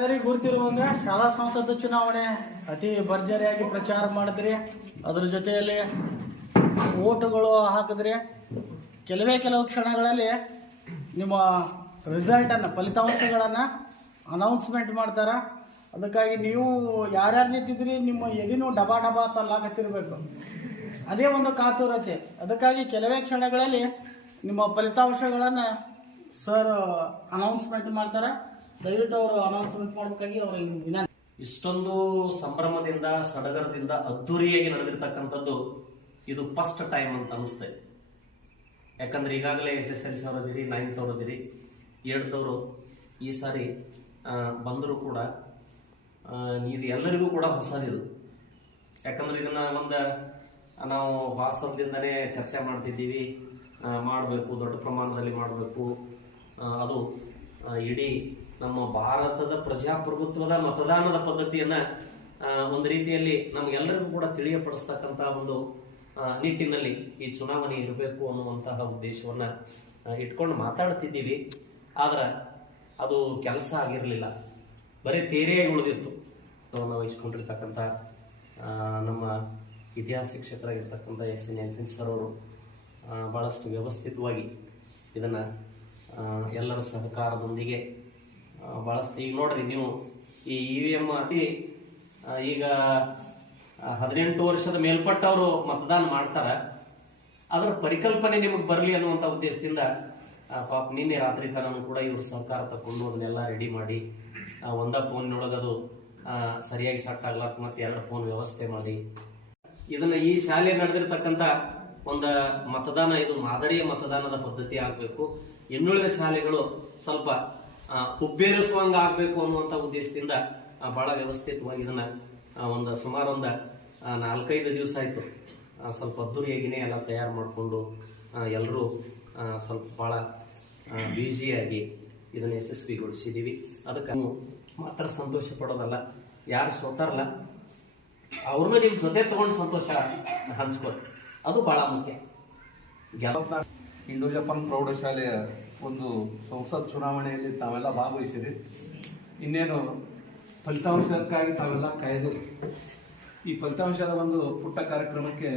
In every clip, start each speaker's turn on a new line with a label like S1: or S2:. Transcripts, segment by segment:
S1: ಎಲ್ಲರಿಗೂ ಶಾಲಾ ಸಂಸದ ಚುನಾವಣೆ ಅತಿ ಭರ್ಜರಿಯಾಗಿ ಪ್ರಚಾರ ಮಾಡಿದ್ರಿ. ಅದ್ರ ಜೊತೆಯಲ್ಲಿ ಓಟುಗಳು ಹಾಕಿದ್ರಿ. ಕೆಲವೇ ಕೆಲವು ಕ್ಷಣಗಳಲ್ಲಿ ನಿಮ್ಮ ರಿಸಲ್ಟನ್ನು ಫಲಿತಾಂಶಗಳನ್ನು ಅನೌನ್ಸ್ಮೆಂಟ್ ಮಾಡ್ತಾರೆ. ಅದಕ್ಕಾಗಿ ನೀವು ಯಾರ್ಯಾರು ನಿಂತಿದ್ರಿ ನಿಮ್ಮ ಎದಿನೂ ಡಬಾ ಡಬಾ ತಲ್ಲಾಗತ್ತಿರಬೇಕು ಅದೇ ಒಂದು ಕಾತುರತೆ. ಅದಕ್ಕಾಗಿ ಕೆಲವೇ ಕ್ಷಣಗಳಲ್ಲಿ ನಿಮ್ಮ ಫಲಿತಾಂಶಗಳನ್ನು ಸರ್ ಅನೌನ್ಸ್ಮೆಂಟ್ ಮಾಡ್ತಾರೆ. ದಯವಿಟ್ಟು ಅವರು ಅನೌನ್ಸ್ಮೆಂಟ್ ಮಾಡಬೇಕಾಗಿ ಅವರು
S2: ಇಷ್ಟೊಂದು ಸಂಭ್ರಮದಿಂದ, ಸಡಗರದಿಂದ ಅದ್ದೂರಿಯಾಗಿ ನಡೆದಿರ್ತಕ್ಕಂಥದ್ದು ಇದು ಫಸ್ಟ್ ಟೈಮ್ ಅಂತ ಅನಿಸ್ತಾ ಇದೆ. ಯಾಕಂದ್ರೆ ಈಗಾಗಲೇ ಎಸ್ ಎಸ್ ಎಲ್ ಸಿ ಅವರದಿರಿ ನೈನ್ತ್ ಅವರದಿರಿ ಏಳ್ದವರು ಈ ಸಾರಿ ಬಂದರೂ ಕೂಡ ಇದು ಎಲ್ಲರಿಗೂ ಕೂಡ ಹೊಸದಿದು ಯಾಕಂದ್ರೆ ಇದನ್ನ ಒಂದು, ನಾವು ವಾಸ್ತವದಿಂದನೇ ಚರ್ಚೆ ಮಾಡ್ತಿದ್ದೀವಿ ಮಾಡಬೇಕು, ದೊಡ್ಡ ಪ್ರಮಾಣದಲ್ಲಿ ಮಾಡಬೇಕು ಅದು ಇಡೀ ನಮ್ಮ ಭಾರತದ ಪ್ರಜಾಪ್ರಭುತ್ವದ ಮತದಾನದ ಪದ್ಧತಿಯನ್ನ ಒಂದು ರೀತಿಯಲ್ಲಿ ನಮಗೆಲ್ಲರಿಗೂ ಕೂಡ ತಿಳಿಯಪಡಿಸ್ತಕ್ಕಂತಹ ಒಂದು ನಿಟ್ಟಿನಲ್ಲಿ ಈ ಚುನಾವಣೆ ಇರಬೇಕು ಅನ್ನುವಂತಹ ಉದ್ದೇಶವನ್ನ ಇಟ್ಕೊಂಡು ಮಾತಾಡ್ತಿದ್ದೀವಿ. ಆದ್ರೆ ಅದು ಕೆಲಸ ಆಗಿರಲಿಲ್ಲ. ಬರೀ ತೇರೆಯಾಗಿ ಉಳಿದಿತ್ತು. ನಾವು ವಹಿಸ್ಕೊಂಡಿರ್ತಕ್ಕಂಥ ನಮ್ಮ ಇತಿಹಾಸ ಶಿಕ್ಷಕರಾಗಿರ್ತಕ್ಕಂಥ ಎಸ್ ಎನ್ ಎನ್ ಸರ್ ಅವರು ಬಹಳಷ್ಟು ವ್ಯವಸ್ಥಿತವಾಗಿ ಇದನ್ನು ಎಲ್ಲರ ಸಹಕಾರದೊಂದಿಗೆ ಬಹಳಷ್ಟು ಈಗ ನೋಡ್ರಿ ನೀವು ಈ ಇ ವಿ ಎಂ ಅತಿ ಈಗ ಹದಿನೆಂಟು ವರ್ಷದ ಮೇಲ್ಪಟ್ಟವರು ಮತದಾನ ಮಾಡ್ತಾರೆ. ಅದರ ಪರಿಕಲ್ಪನೆ ನಿಮಗೆ ಬರಲಿ ಅನ್ನುವಂಥ ಉದ್ದೇಶದಿಂದ ಪಾಪ ನಿನ್ನೆ ರಾತ್ರಿ ತನಕ ಕೂಡ ಇವರು ಸಹಕಾರ ತಗೊಂಡು ಅದನ್ನೆಲ್ಲ ರೆಡಿ ಮಾಡಿ ಒಂದ ಅದು ಸರಿಯಾಗಿ ಸೆಟ್ ಆಗ್ಲಾಕ್ ಮತ್ತೆ ಎರಡು ಫೋನ್ ವ್ಯವಸ್ಥೆ ಮಾಡಿ. ಇದನ್ನ ಈ ಶಾಲೆ ನಡೆದಿರ್ತಕ್ಕಂಥ ಒಂದು ಮತದಾನ, ಇದು ಮಾದರಿಯ ಮತದಾನದ ಪದ್ಧತಿ ಆಗಬೇಕು. ಇನ್ನುಳಿದ ಶಾಲೆಗಳು ಸ್ವಲ್ಪ ಹುಬ್ಬೇರಿಸುವಂಗ ಆಗಬೇಕು ಅನ್ನುವಂಥ ಉದ್ದೇಶದಿಂದ ಬಹಳ ವ್ಯವಸ್ಥಿತವಾಗಿ ಇದನ್ನ ಒಂದು ಸುಮಾರು ಒಂದು ನಾಲ್ಕೈದು ದಿವಸ ಆಯ್ತು. ಸ್ವಲ್ಪ ಅದ್ದೂರಿಯಾಗಿನೇ ಎಲ್ಲ ತಯಾರು ಮಾಡಿಕೊಂಡು ಎಲ್ಲರೂ ಸ್ವಲ್ಪ ಭಾಳ ಬ್ಯುಸಿಯಾಗಿ ಇದನ್ನ ಯಶಸ್ವಿಗೊಳಿಸಿದೀವಿ. ಅದಕ್ಕೆ ಮಾತ್ರ ಸಂತೋಷ ಪಡೋದಲ್ಲ, ಯಾರು ಸೋತಾರಲ್ಲ, ಅವ್ರನ್ನ ನಿಮ್ಮ ಜೊತೆ ತಗೊಂಡು ಸಂತೋಷ ಹಂಚ್ಕೊಳ್ರಿ. ಅದು ಬಹಳ ಮುಖ್ಯ.
S3: ಜಪಾನ್ ಪ್ರೌಢಶಾಲೆಯ ಒಂದು ಸಂಸತ್ ಚುನಾವಣೆಯಲ್ಲಿ ತಾವೆಲ್ಲ ಭಾಗವಹಿಸಿರಿ. ಇನ್ನೇನು ಫಲಿತಾಂಶಕ್ಕಾಗಿ ತಾವೆಲ್ಲ ಕಾಯ್ದು. ಈ ಫಲಿತಾಂಶದ ಒಂದು ಪುಟ್ಟ ಕಾರ್ಯಕ್ರಮಕ್ಕೆ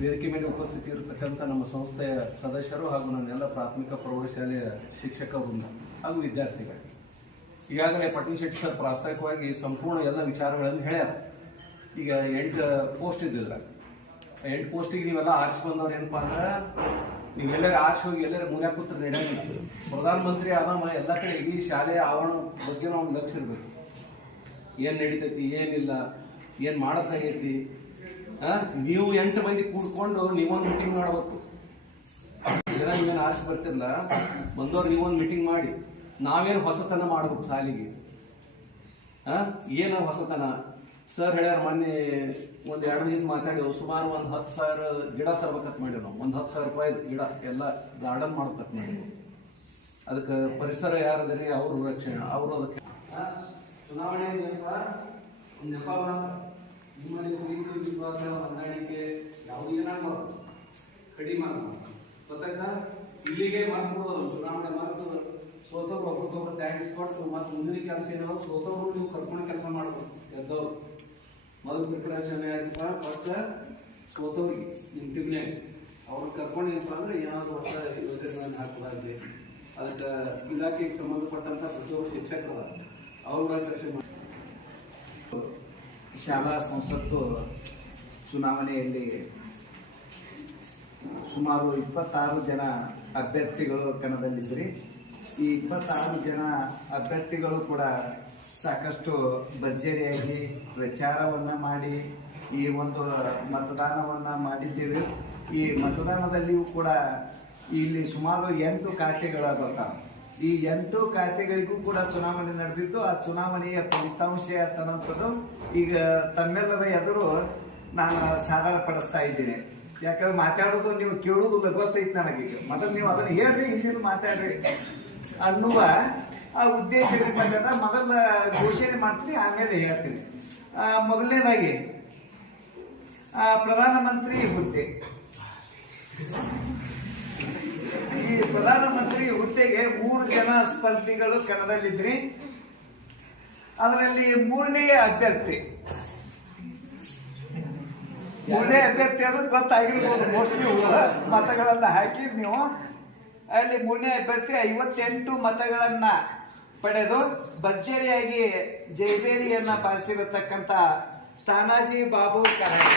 S3: ವೇದಿಕೆ ಮೇಲೆ ಉಪಸ್ಥಿತಿ ಇರತಕ್ಕಂಥ ನಮ್ಮ ಸಂಸ್ಥೆಯ ಸದಸ್ಯರು ಹಾಗೂ ನನ್ನೆಲ್ಲ ಪ್ರಾಥಮಿಕ ಪ್ರೌಢಶಾಲೆಯ ಶಿಕ್ಷಕ ವೃಂದ ಹಾಗೂ ವಿದ್ಯಾರ್ಥಿಗಳು. ಈಗಾಗಲೇ ಪಟ್ಟಣ ಸರ್ ಪ್ರಾಸ್ತಾವಿಕವಾಗಿ ಸಂಪೂರ್ಣ ಎಲ್ಲ ವಿಚಾರಗಳನ್ನು ಹೇಳ್ಯಾರ. ಈಗ ಎಂಟು ಪೋಸ್ಟ್ ಇದ್ದಿಲ್ಲ ಎಂಟು ಪೋಸ್ಟಿಗೆ ನೀವೆಲ್ಲ ಆರಿಸ್ಬಂದವ್ರು ಏನಪ್ಪಾ ಅಂದ್ರೆ ನೀವೆಲ್ಲರೂ ಆಚೆ ಹೋಗಿ ಎಲ್ಲರೂ ಮೂಲ ಕೂತ್ರ ನಡೆಯಂಗಿಲ್ಲ ಪ್ರಧಾನಮಂತ್ರಿ ಆದಾಮ ಎಲ್ಲ ಕಡೆ ಇಡೀ ಶಾಲೆಯ ಆವರಣ ಬಗ್ಗೆ ನಾವು ಲಕ್ಷ ಇರ್ಬೇಕು ಏನು ನಡೀತೈತಿ, ಏನಿಲ್ಲ, ಏನ್ ಮಾಡಕ್ಕಾಗೈತಿ? ನೀವು ಎಂಟು ಮಂದಿ ಕೂಡ್ಕೊಂಡು ನೀವೊಂದು ಮೀಟಿಂಗ್ ಮಾಡಬೇಕು. ಜನ ನೀವೇನು ಆರಿಸಿ ಬರ್ತಿರಲ್ಲ ಬಂದವ್ರು ನೀವೊಂದು ಮೀಟಿಂಗ್ ಮಾಡಿ. ನಾವೇನು ಹೊಸತನ ಮಾಡಬೇಕು ಶಾಲೆಗೆ? ಏನು ಹೊಸತನ? ಸರ್ ಹೇಳ್ಯಾರ ಮೊನ್ನೆ ಒಂದ್ ಎರಡು ದಿನ ಮಾತಾಡಿವು ಸುಮಾರು ಒಂದ್ ಹತ್ತು ಸಾವಿರ ಗಿಡ ತರ್ಬೇಕಂತ ಮಾಡಿವಿ ನಾವು ಒಂದ್ ಹತ್ತು ಸಾವಿರ ರೂಪಾಯಿ ಗಿಡ ಎಲ್ಲ ಗಾರ್ಡನ್ ಮಾಡ್ಬೇಕಂತ ಮಾಡಿವಿ ಅದಕ್ಕೆ ಪರಿಸರ ಯಾರದ್ರಿ, ಅವ್ರ ರಕ್ಷಣೆ, ಅವರು ಅದಕ್ಕೆ. ಚುನಾವಣೆ ನೆಪ. ನಿಮ್ಮಲ್ಲಿ ಕುರಿತು ವಿಶ್ವಾಸ ಹೊಂದಾಣಿಕೆ ಯಾವ್ದು ಏನಾಗ್ಬಾರ್ದು ಕಡಿಮೆ. ಗೊತ್ತಾಯ್ತಾ? ಇಲ್ಲಿಗೆ ಮಾಡ್ಬೋದು ಚುನಾವಣೆ ಮಾಡ್ತು ಸೋತವ್ರು ಒಬ್ಬರಿಗೊಬ್ಬರು ಥ್ಯಾಂಕ್ಸ್ ಕೊಟ್ಟು ಮತ್ತೆ ಮುಂದಿನ ಕೆಲಸ ಏನೋ ಸೋತವ್ರು ನೀವು ಕರ್ಕೊಂಡು ಕೆಲಸ ಮಾಡ್ಬೇಕು. ಗೆದ್ದವ್ರು ಮೊದಲು ಪ್ರಿಪರೇಷನ್ ಯಾರಿಗಪ್ಪ ಫಸ್ಟ್ ಸೋತವ್ರಿಗೆ ನಿಮ್ಮ ಟೀಮ್ನೇ ಅವ್ರು ಕರ್ಕೊಂಡು ಏನಪ್ಪ ಅಂದ್ರೆ ಏನಾದ್ರು ಹೊಸ ಯೋಜನೆಗಳನ್ನು ಹಾಕಲಾಗಲಿ ಅದಕ್ಕೆ ಇಲಾಖೆಗೆ ಸಂಬಂಧಪಟ್ಟಂಥ ಪ್ರತಿಯೊಬ್ಬ ಶಿಕ್ಷಕರು ಅವ್ರ ರಕ್ಷಣೆ ಮಾಡಿ
S4: ಶಾಲಾ ಸಂಸತ್ತು ಚುನಾವಣೆಯಲ್ಲಿ ಸುಮಾರು ಇಪ್ಪತ್ತಾರು ಜನ ಅಭ್ಯರ್ಥಿಗಳು ಕಣದಲ್ಲಿದ್ರಿ. ಈ ಇಪ್ಪತ್ತಾರು ಜನ ಅಭ್ಯರ್ಥಿಗಳು ಕೂಡ ಸಾಕಷ್ಟು ಭರ್ಜರಿಯಾಗಿ ಪ್ರಚಾರವನ್ನು ಮಾಡಿ, ಈ ಒಂದು ಮತದಾನವನ್ನ ಮಾಡಿದ್ದೇವೆ. ಈ ಮತದಾನದಲ್ಲಿಯೂ ಕೂಡ ಇಲ್ಲಿ ಸುಮಾರು ಎಂಟು ಖಾತೆಗಳ ಬರ್ತಾವೆ. ಈ ಎಂಟು ಖಾತೆಗಳಿಗೂ ಕೂಡ ಚುನಾವಣೆ ನಡೆದಿದ್ದು, ಆ ಚುನಾವಣೆಯ ಫಲಿತಾಂಶ ಅಂತನ್ನೋಂಥದ್ದು ಈಗ ತಮ್ಮೆಲ್ಲರ ಎದುರು ನಾನು ಸಾಧಾರ ಪಡಿಸ್ತಾ ಇದ್ದೀನಿ. ಯಾಕಂದ್ರೆ ಮಾತಾಡೋದು ನೀವು ಕೇಳೋದು ಗೊತ್ತೈತೆ ನನಗೀಗ ಮತ್ತೆ ನೀವು ಅದನ್ನು ಹೇಳ್ರಿ, ಹಿಂದಿನ ಮಾತಾಡ್ರಿ. ಅನ್ನುವ ಆ ಉದ್ದೇಶ ಇರ್ತಕ್ಕಂಥ ಮೊದಲ ಘೋಷಣೆ ಮಾಡ್ತೀನಿ, ಆಮೇಲೆ ಹೇಳ್ತೀನಿ. ಮೊದಲನೇದಾಗಿ ಪ್ರಧಾನಮಂತ್ರಿ ಹುದ್ದೆ. ಈ ಪ್ರಧಾನಮಂತ್ರಿ ಹುದ್ದೆಗೆ ಮೂರು ಜನ ಸ್ಪರ್ಧಿಗಳು ಕಣದಲ್ಲಿದ್ರಿ. ಅದರಲ್ಲಿ ಮೂರನೇ ಅಭ್ಯರ್ಥಿ. ಮೂರನೇ ಅಭ್ಯರ್ಥಿ ಅಂದ್ರೆ ಗೊತ್ತಾಗಿರ್ಬೋದು ಮೋಸ್ಟ್ಲಿ ಮತಗಳನ್ನ ಹಾಕಿ ನೀವು. ಅಲ್ಲಿ ಮೂರನೇ ಅಭ್ಯರ್ಥಿ ಐವತ್ತೆಂಟು ಮತಗಳನ್ನ ಪಡೆದು ಭರ್ಜರಿಯಾಗಿ ಜೈಬೇರಿಯನ್ನ ಬಾರಿಸಿರತಕ್ಕಂತ ತಾನಾಜಿ ಬಾಬು ಕರಾಡಿ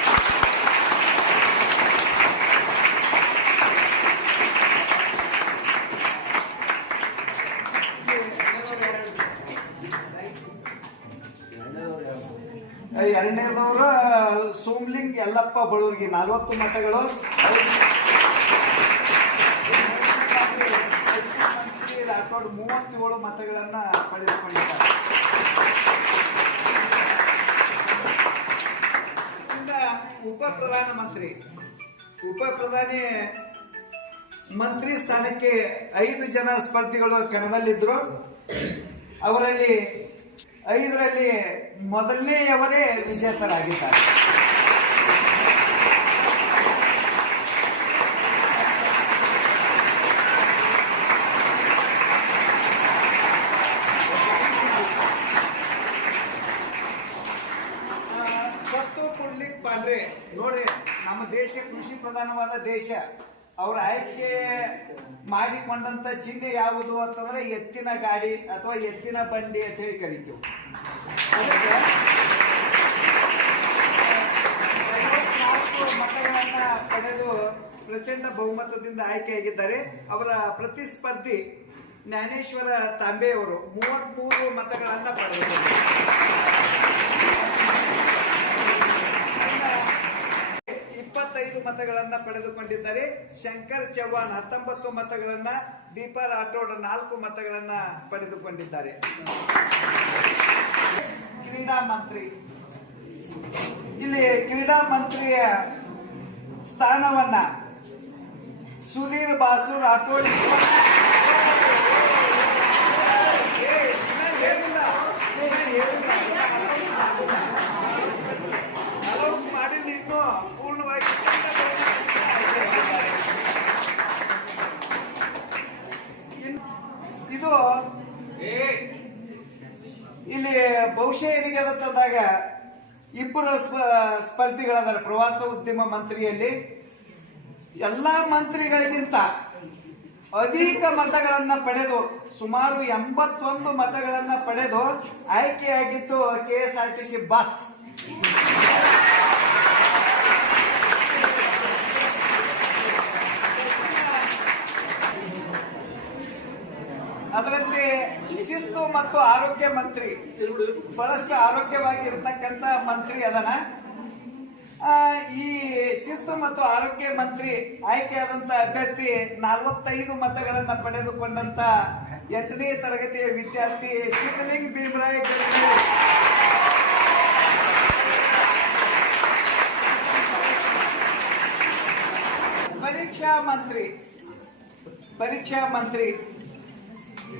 S4: ಎರಡನೇದವರು ಸೋಮ್ಲಿಂಗ್ ಯಲ್ಲಪ್ಪ ಬಡೂರ್ಗಿ ನಲವತ್ತು ಮತಗಳು. ರಾಠೋಡ್ ಮೂವತ್ತೇಳು ಮತಗಳನ್ನು ಪಡೆದುಕೊಂಡಿದ್ದಾರೆ. ಉಪ ಪ್ರಧಾನ ಮಂತ್ರಿ, ಉಪ ಪ್ರಧಾನಿ ಮಂತ್ರಿ ಸ್ಥಾನಕ್ಕೆ ಐದು ಜನ ಸ್ಪರ್ಧಿಗಳು ಕಣದಲ್ಲಿದ್ದರು ಅವರಲ್ಲಿ ಐದರಲ್ಲಿ ಮೊದಲನೆಯವರೇ ವಿಜೇತರಾಗಿದ್ದಾರೆ ಆ, ಸತ್ತು ಪುಡ್ಲಿಕ್ ಪಾಂಡ್ರೆ ನೋಡ್ರಿ ನಮ್ಮ ದೇಶ ಕೃಷಿ ಪ್ರಧಾನವಾದ ದೇಶ. ಅವ್ರ ಆಯ್ಕೆ ಮಾಡಿಕೊಂಡಂತ ಚಿಹ್ನೆ ಯಾವುದು ಅಂತಂದ್ರೆ ಎತ್ತಿನ ಗಾಡಿ ಅಥವಾ ಎತ್ತಿನ ಬಂಡಿ ಅಂತ ಹೇಳಿ ಕರಿತೀವಿ ಮತಗಳನ್ನ ಪಡೆದು ಪ್ರಚಂಡ ಬಹುಮತದಿಂದ ಆಯ್ಕೆಯಾಗಿದ್ದಾರೆ. ಅವರ ಪ್ರತಿಸ್ಪರ್ಧಿ ಜ್ಞಾನೇಶ್ವರ ತಾಂಬೆಯವರು ಮೂವತ್ಮೂರು ಮತಗಳನ್ನ ಪಡೆದಿದ್ದಾರೆ. ಮತಗಳನ್ನ ಪಡೆದುಕೊಂಡಿದ್ದಾರೆ ಶಂಕರ್ ಚೌಹಾಣ್ ಹತ್ತೊಂಬತ್ತು ಮತಗಳನ್ನ ದೀಪಾ ರಾಠೋಡ್ ನಾಲ್ಕು ಮತಗಳನ್ನ ಪಡೆದುಕೊಂಡಿದ್ದಾರೆ ಕ್ರೀಡಾ ಮಂತ್ರಿ ಇಲ್ಲಿ ಕ್ರೀಡಾ ಮಂತ್ರಿಯ ಸ್ಥಾನವನ್ನ ಸುಧೀರ್ ಬಾಸು ರಾಠೋಡ್ ಹೇಳಿಲ್ಲ. ಬಹುಶಃ ಏನಿಗೆ ಅಂತಂದಾಗ ಇಬ್ಬರು ಸ್ಪ- ಸ್ಪರ್ಧಿಗಳದಾರ ಪ್ರವಾಸ ಉದ್ಯಮ ಮಂತ್ರಿಯಲ್ಲಿ ಎಲ್ಲಾ ಮಂತ್ರಿಗಳಿಗಿಂತ ಅಧಿಕ ಮತಗಳನ್ನ ಪಡೆದು ಸುಮಾರು ಎಂಬತ್ತೊಂದು ಮತಗಳನ್ನ ಪಡೆದು ಆಯ್ಕೆಯಾಗಿತ್ತು K S R T C bus. ಅದರಂತೆ ಶಿಸ್ತು ಮತ್ತು ಆರೋಗ್ಯ ಮಂತ್ರಿ. ಬಹಳಷ್ಟು ಆರೋಗ್ಯವಾಗಿ ಇರತಕ್ಕಂತ ಮಂತ್ರಿ ಅದನ. ಈ ಶಿಸ್ತು ಮತ್ತು ಆರೋಗ್ಯ ಮಂತ್ರಿ ಆಯ್ಕೆಯಾದಂತ ಅಭ್ಯರ್ಥಿ ನಲವತ್ತೈದು ಮತಗಳನ್ನ ಪಡೆದುಕೊಂಡಂತ ಎಂಟನೇ ತರಗತಿಯ ವಿದ್ಯಾರ್ಥಿ ಸಿದ್ಧಲಿಂಗ್ ಭೀಮರಾಯ್ ಪರೀಕ್ಷಾ ಮಂತ್ರಿ. ಪರೀಕ್ಷಾ ಮಂತ್ರಿ.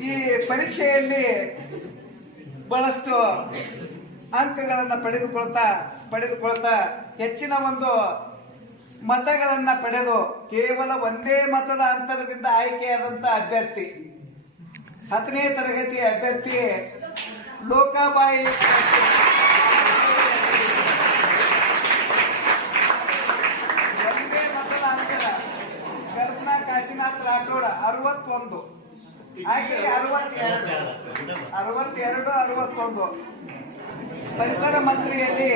S4: ಈ ಪರೀಕ್ಷೆಯಲ್ಲಿ ಬಹಳಷ್ಟು ಅಂಕಗಳನ್ನು ಪಡೆದುಕೊಳ್ತಾ ಪಡೆದುಕೊಳ್ತಾ ಹೆಚ್ಚಿನ ಒಂದು ಮತಗಳನ್ನ ಪಡೆದು ಕೇವಲ ಒಂದೇ ಮತದ ಅಂತರದಿಂದ ಆಯ್ಕೆಯಾದಂತ ಅಭ್ಯರ್ಥಿ, ಹತ್ತನೇ ತರಗತಿ ಅಭ್ಯರ್ಥಿ ಲೋಕಾಬಾಯಿ. ಒಂದೇ ಮತದ ಅಂತರ ಕಲ್ಪನಾ ಕಾಶಿನಾಥ್ ರಾಠೋಡ್ ಅರವತ್ತೊಂದು. ಆಕೆ ಅರವತ್ತೆರಡು. ಅರವತ್ತೆರಡು ಅರವತ್ತೊಂದು. ಪರಿಸರ ಮಂತ್ರಿಯಲ್ಲಿ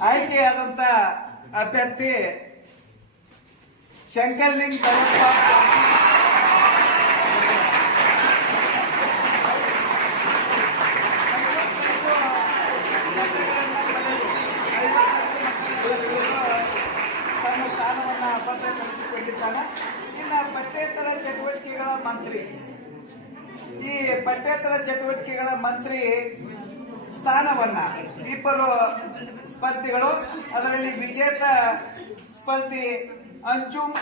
S4: ಆಯ್ಕೆಯಾದಂತ ಅಭ್ಯರ್ಥಿ ಶಂಕರ್ಲಿಂಗ್ ದಳಪ್ಪ ಸ್ಥಾನವನ್ನ. ಇಬ್ಬರು ಸ್ಪರ್ಧಿಗಳು ಅದರಲ್ಲಿ ವಿಜೇತ ಸ್ಪರ್ಧಿ ಅಂಜುಮ್